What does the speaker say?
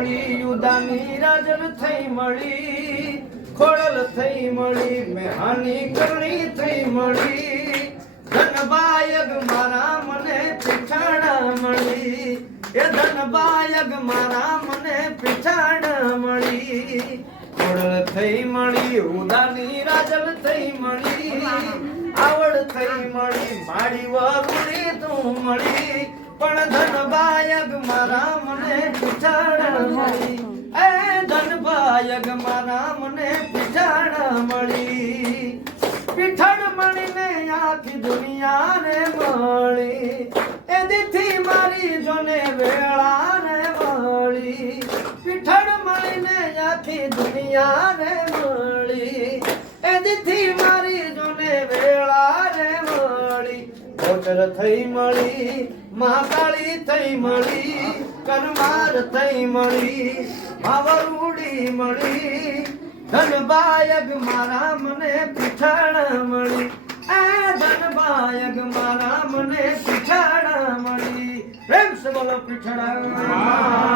મળી યુદાની રાજન થઈ મળી ખોડલ થઈ મળી મેહાની કરણી થઈ મળી ધનબાયગ મારા મને પીછાણા મળી એ ધનબાયગ મારા મને પીછાણા મળી ખોડલ થઈ મળી ઉદાની રાજલ થઈ મળી આવડ થઈ મળી માડી વરુડી તું મળી પણ ધનબાયગ મારા મને પીછાણા મળી એ ધનબાયગ મારા મને પીછાણા મળી પીઠળ મળીને આખી દુનિયાને મળી એ દીથી મારી જોને વેળાને મળી પીઠળ મળીને આખી દુનિયાને મળી એ દીથી મારી જોને વેળાને મળી કોટર થઈ મળી મહાકાળી થઈ મળી કરમાર થઈ મળી માવરુડી મળી ધનબાયગ મારા મને પીછાણા મળી એ ધનબાયગ મારા મને પીછાણા મળી પ્રેમ સે બોલો પીછાણા